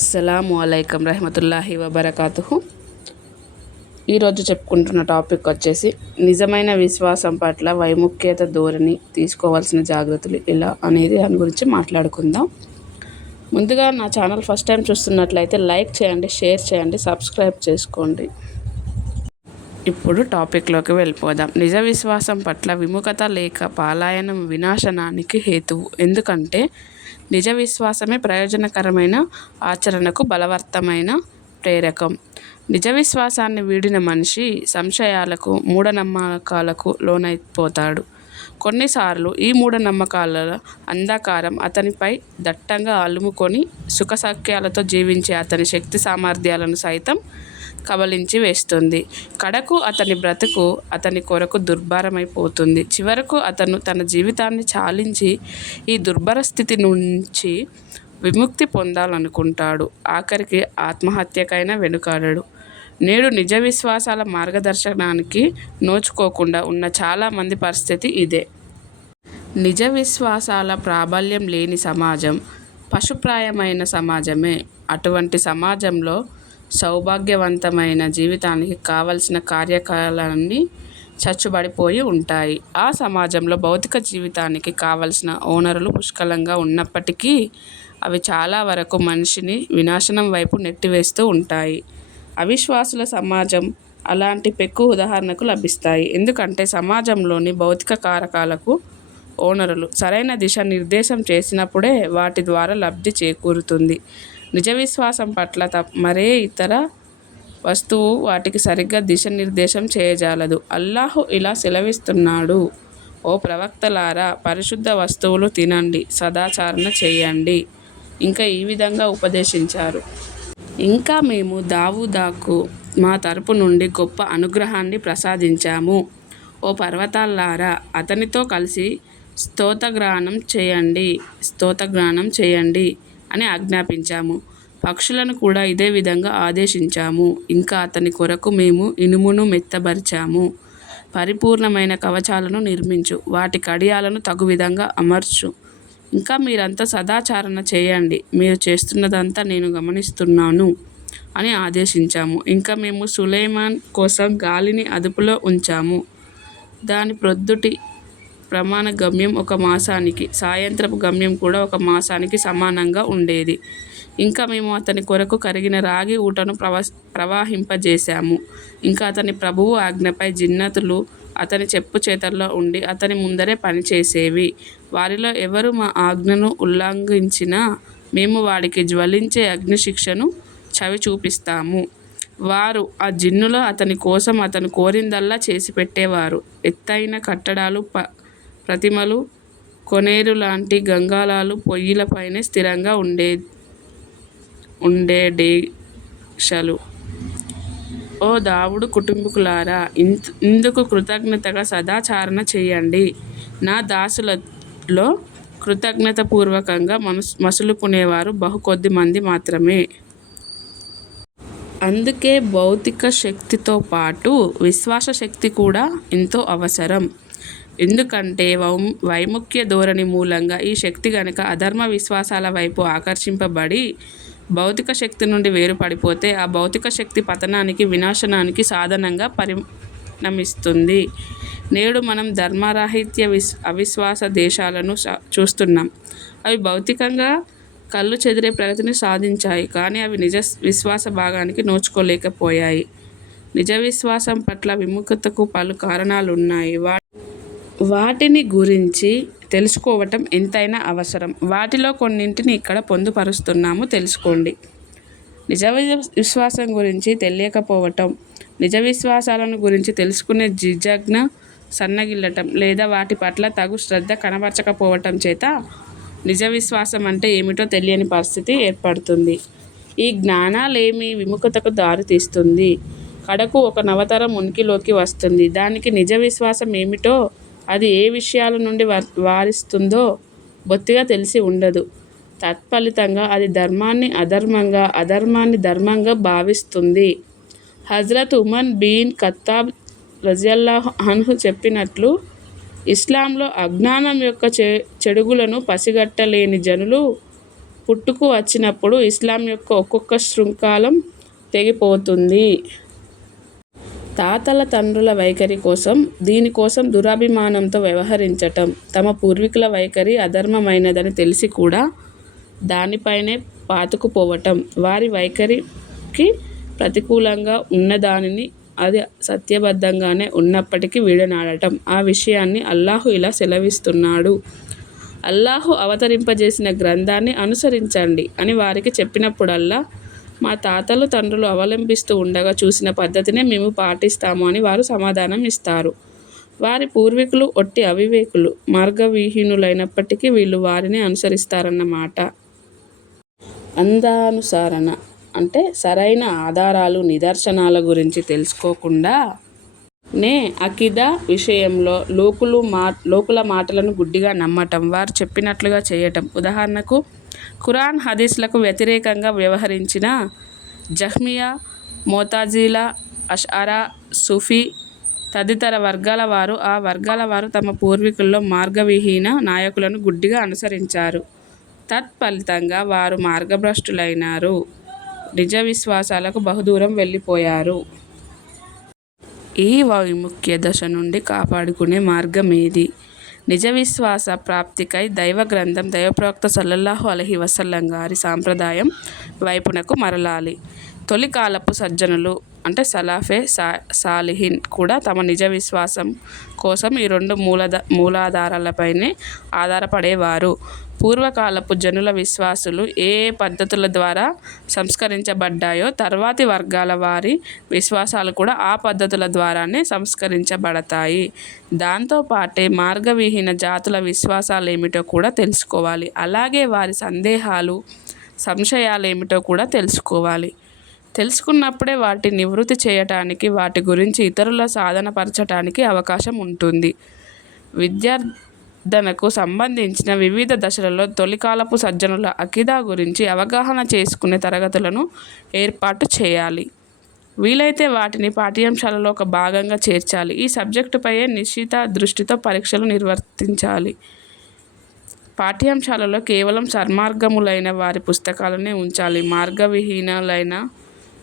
అస్సలం అలైకం రహమతుల్లాహి వబర్కాతుహు. ఈరోజు చెప్పుకుంటున్న టాపిక్ వచ్చేసి నిజమైన విశ్వాసం పట్ల వైముఖ్యత ధోరణి తీసుకోవాల్సిన జాగ్రత్తలు ఇలా అనేది దాని గురించి మాట్లాడుకుందాం. ముందుగా నా ఛానల్ ఫస్ట్ టైం చూస్తున్నట్లయితే లైక్ చేయండి షేర్ చేయండి సబ్స్క్రైబ్ చేసుకోండి. ఇప్పుడు టాపిక్లోకి వెళ్ళిపోదాం. నిజ విశ్వాసం పట్ల విముఖత లేక పాలాయనం వినాశనానికి హేతువు. ఎందుకంటే నిజ విశ్వాసమే ప్రయోజనకరమైన ఆచరణకు బలవర్తమైన ప్రేరకం. నిజ విశ్వాసాన్ని వీడిన మనిషి సంశయాలకు మూఢనమ్మకాలకు లోనైపోతాడు. కొన్నిసార్లు ఈ మూఢనమ్మకాల అంధకారం అతనిపై దట్టంగా అలుముకొని సుఖసఖ్యాలతో జీవించే అతని శక్తి సామర్థ్యాలను సైతం కబలించి వేస్తుంది. కడకు అతని బ్రతుకు అతని కొరకు దుర్భరమైపోతుంది. చివరకు అతను తన జీవితాన్ని చాలించి ఈ దుర్భర స్థితి నుంచి విముక్తి పొందాలనుకుంటాడు. ఆఖరికి ఆత్మహత్యకైనా వెనుకాడడు. నేడు నిజ విశ్వాసాల మార్గదర్శనానికి నోచుకోకుండా ఉన్న చాలామంది పరిస్థితి ఇదే. నిజ విశ్వాసాల ప్రాబల్యం లేని సమాజం పశుప్రాయమైన సమాజమే. అటువంటి సమాజంలో సౌభాగ్యవంతమైన జీవితానికి కావలసిన కార్యకాలన్నీ చచ్చుబడిపోయి ఉంటాయి. ఆ సమాజంలో భౌతిక జీవితానికి కావలసిన ఓనరులు పుష్కలంగా ఉన్నప్పటికీ అవి చాలా వరకు మనిషిని వినాశనం వైపు నెట్టివేస్తూ ఉంటాయి. అవిశ్వాసుల సమాజం అలాంటి పెక్కు ఉదాహరణకు లభిస్తాయి. ఎందుకంటే సమాజంలోని భౌతిక కారకాలకు ఓనరులు సరైన దిశ నిర్దేశం చేసినప్పుడే వాటి ద్వారా లబ్ధి చేకూరుతుంది. నిజ విశ్వాసం పట్ల తప్ప మరే ఇతర వస్తువు వాటికి సరిగ్గా దిశనిర్దేశం చేయజాలదు. అల్లాహు ఇలా సెలవిస్తున్నాడు. ఓ ప్రవక్తలారా పరిశుద్ధ వస్తువులు తినండి సదాచారణ చేయండి. ఇంకా ఈ విధంగా ఉపదేశించారు. ఇంకా మేము దావుదాకు మా తరపు నుండి గొప్ప అనుగ్రహాన్ని ప్రసాదించాము. ఓ పర్వతాల్లారా అతనితో కలిసి స్తోతగ్రానం చేయండి స్తోతగ్రానం చేయండి. అని ఆజ్ఞాపించాము. పక్షులను కూడా ఇదే విధంగా ఆదేశించాము. ఇంకా అతని కొరకు మేము ఇనుమును మెత్తబరిచాము. పరిపూర్ణమైన కవచాలను నిర్మించు. వాటి కడియాలను తగు విధంగా అమర్చు. ఇంకా మీరంతా సదాచారణ చేయండి. మీరు చేస్తున్నదంతా నేను గమనిస్తున్నాను అని ఆదేశించాము. ఇంకా మేము సులేమాన్ కోసం గాలిని అదుపులో ఉంచాము. దాని ప్రొద్దుటి ప్రమాణ గమ్యం ఒక మాసానికి సాయంత్రపు గమ్యం కూడా ఒక మాసానికి సమానంగా ఉండేది. ఇంకా మేము అతని కొరకు కరిగిన రాగి ఊటను ప్రవ ప్రవాహింపజేశాము. ఇంకా అతని ప్రభువు ఆజ్ఞపై జిన్నతులు అతని చెప్పు చేతల్లో ఉండి అతని ముందరే పనిచేసేవి. వారిలో ఎవరు మా ఆజ్ఞను ఉల్లంఘించినా మేము వాడికి జ్వలించే అగ్నిశిక్షను చవి చూపిస్తాము. వారు ఆ జిన్నులో అతని కోసం అతను కోరిందల్లా చేసి పెట్టేవారు ఎత్తైన కట్టడాలు ప ప్రతిమలు కొనేరు లాంటి గంగాలాలు పొయ్యిలపైనే స్థిరంగా ఉండే ఉండేడేషలు ఓ దావుడు కుటుంబకులారా ఇంత ఇందుకు కృతజ్ఞతగా సదాచారణ చేయండి. నా దాసులలో కృతజ్ఞత పూర్వకంగా మనసు మసులుకునేవారు బహు కొద్ది మంది మాత్రమే. అందుకే భౌతిక శక్తితో పాటు విశ్వాస శక్తి కూడా ఎంతో అవసరం. ఎందుకంటే వై వైముఖ్య ధోరణి మూలంగా ఈ శక్తి గనక అధర్మ విశ్వాసాల వైపు ఆకర్షింపబడి భౌతిక శక్తి నుండి వేరుపడిపోతే ఆ భౌతిక శక్తి పతనానికి వినాశనానికి సాధనంగా పరిణమిస్తుంది. నేడు మనం ధర్మరాహిత్య విస్ అవిశ్వాస దేశాలను చూస్తున్నాం. అవి భౌతికంగా కళ్ళు చెదిరే ప్రగతిని సాధించాయి కానీ అవి నిజ విశ్వాస భాగానికి నోచుకోలేకపోయాయి. నిజ విశ్వాసం పట్ల విముఖతకు పలు కారణాలు ఉన్నాయి వా వాటిని గురించి తెలుసుకోవటం ఎంతైనా అవసరం. వాటిలో కొన్నింటిని ఇక్కడ పొందుపరుస్తున్నాము. తెలుసుకోండి. నిజ విశ్వాసం గురించి తెలియకపోవటం నిజ విశ్వాసాలను గురించి తెలుసుకునే జిజజ్ఞ సన్నగిల్లటం లేదా వాటి పట్ల తగు శ్రద్ధ కనబరచకపోవటం చేత నిజ విశ్వాసం అంటే ఏమిటో తెలియని పరిస్థితి ఏర్పడుతుంది. ఈ జ్ఞానాలేమి విముఖతకు దారితీస్తుంది కడకు ఒక నవతరం ఉనికిలోకి వస్తుంది. దానికి నిజ విశ్వాసం ఏమిటో అది ఏ విషయాల నుండి వారిస్తుందో బొత్తిగా తెలిసి ఉండదు. తత్ఫలితంగా అది ధర్మాన్ని అధర్మంగా అధర్మాన్ని ధర్మంగా భావిస్తుంది. హజ్రత్ ఉమన్ బీన్ ఖత్తాబ్ రజల్లాహ్ అన్హు చెప్పినట్లు ఇస్లాంలో అజ్ఞానం యొక్క చె చెడుగులను పసిగట్టలేని జనులు పుట్టుకు వచ్చినప్పుడు ఇస్లాం యొక్క ఒక్కొక్క శృంఖలం తెగిపోతుంది. తాతల తండ్రుల వైఖరి కోసం దీనికోసం దురాభిమానంతో వ్యవహరించటం తమ పూర్వీకుల వైఖరి అధర్మమైనదని తెలిసి కూడా దానిపైనే పాతుకుపోవటం వారి వైఖరికి ప్రతికూలంగా ఉన్నదానిని అది సత్యబద్ధంగానే ఉన్నప్పటికీ వీడనాడటం. ఆ విషయాన్ని అల్లాహు ఇలా సెలవిస్తున్నాడు. అల్లాహు అవతరింపజేసిన గ్రంథాన్ని అనుసరించండి అని వారికి చెప్పినప్పుడల్లా మా తాతలు తండ్రులు అవలంబిస్తూ ఉండగా చూసిన పద్ధతినే మేము పాటిస్తాము అని వారు సమాధానం ఇస్తారు. వారి పూర్వీకులు ఒట్టి అవివేకులు మార్గవిహీనులైనప్పటికీ వీళ్ళు వారిని అనుసరిస్తారన్నమాట. అందానుసరణ అంటే సరైన ఆధారాలు నిదర్శనాల గురించి తెలుసుకోకుండా నే అకిద విషయంలో లోకులు మా లోకుల మాటలను గుడ్డిగా నమ్మటం వారు చెప్పినట్లుగా చేయటం. ఉదాహరణకు ఖురాన్ హదీస్లకు వ్యతిరేకంగా వ్యవహరించిన జహ్మియా మోతాజీలా అషారా సూఫీ తదితర వర్గాల వారు ఆ వర్గాల వారు తమ పూర్వీకుల్లో మార్గవిహీన నాయకులను గుడ్డిగా అనుసరించారు. తత్ఫలితంగా వారు మార్గభ్రష్టులైనారు. నిజ విశ్వాసాలకు బహుదూరం వెళ్ళిపోయారు. ఈ వైముఖ్య దశ నుండి కాపాడుకునే మార్గం ఏది? నిజ విశ్వాస ప్రాప్తికై దైవ గ్రంథం దైవప్రవక్త సల్లల్లాహు అలహి వసల్లం గారి సాంప్రదాయం వైపునకు మరలాలి. తొలి కాలపు సజ్జనులు అంటే సలాఫే సా సాలిహిన్ కూడా తమ నిజ విశ్వాసం కోసం ఈ రెండు మూలధ మూలాధారాలపైనే ఆధారపడేవారు. పూర్వకాలపు జనుల విశ్వాసులు ఏ ఏ పద్ధతుల ద్వారా సంస్కరించబడ్డాయో తర్వాతి వర్గాల వారి విశ్వాసాలు కూడా ఆ పద్ధతుల ద్వారానే సంస్కరించబడతాయి. దాంతోపాటే మార్గవిహీన జాతుల విశ్వాసాలు ఏమిటో కూడా తెలుసుకోవాలి. అలాగే వారి సందేహాలు సంశయాలు ఏమిటో కూడా తెలుసుకోవాలి. తెలుసుకున్నప్పుడే వాటి నివృత్తి చేయటానికి వాటి గురించి ఇతరుల సాధనపరచటానికి అవకాశం ఉంటుంది. విద్యార్థనకు సంబంధించిన వివిధ దశలలో తొలికాలపు సజ్జనుల అకిదా గురించి అవగాహన చేసుకునే తరగతులను ఏర్పాటు చేయాలి. వీలైతే వాటిని పాఠ్యాంశాలలో ఒక భాగంగా చేర్చాలి. ఈ సబ్జెక్టుపై నిశ్చిత దృష్టితో పరీక్షలు నిర్వర్తించాలి. పాఠ్యాంశాలలో కేవలం సన్మార్గములైన వారి పుస్తకాలనే ఉంచాలి. మార్గవిహీనలైన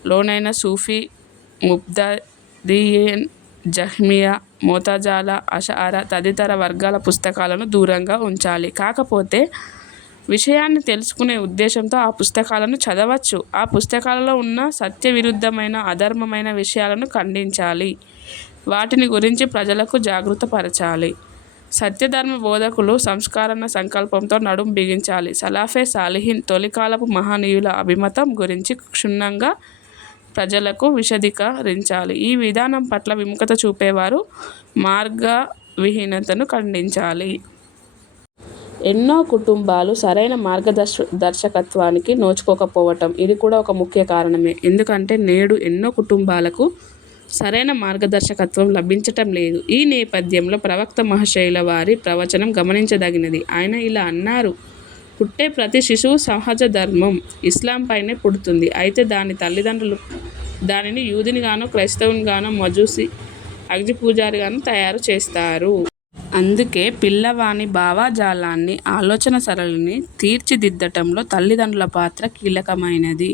లోనైన సూఫీ ముబ్తదీయీన్ జహ్మియా మోతజాలా అషారా తదితర వర్గాల పుస్తకాలను దూరంగా ఉంచాలి. కాకపోతే విషయాన్ని తెలుసుకునే ఉద్దేశంతో ఆ పుస్తకాలను చదవచ్చు. ఆ పుస్తకాలలో ఉన్న సత్య విరుద్ధమైన అధర్మమైన విషయాలను ఖండించాలి. వాటిని గురించి ప్రజలకు జాగృతపరచాలి. సత్యధర్మ బోధకులు సంస్కరణ సంకల్పంతో నడుం బిగించాలి. సలాఫే సాలిహిన్ తొలికాలపు మహనీయుల అభిమతం గురించి క్షుణ్ణంగా ప్రజలకు విశదీకరించాలి ఈ విధానం పట్ల విముఖత చూపేవారు మార్గ విహీనతను ఖండించాలి. ఎన్నో కుటుంబాలు సరైన మార్గదర్శ దర్శకత్వానికి నోచుకోకపోవటం ఇది కూడా ఒక ముఖ్య కారణమే. ఎందుకంటే నేడు ఎన్నో కుటుంబాలకు సరైన మార్గదర్శకత్వం లభించటం లేదు. ఈ నేపథ్యంలో ప్రవక్త మహాశయుల వారి ప్రవచనం గమనించదగినది. ఆయన ఇలా అన్నారు పుట్టే ప్రతి శిశువు సహజ ధర్మం. ఇస్లాం పైనే పుడుతుంది. అయితే దాని తల్లిదండ్రులు దానిని యూదినిగాను క్రైస్తవునిగానో మజూసి అగ్ని పూజారిగానో తయారు చేస్తారు. అందుకే పిల్లవాని భావాజాలాన్ని ఆలోచన సరళిని తీర్చిదిద్దటంలో తల్లిదండ్రుల పాత్ర కీలకమైనది.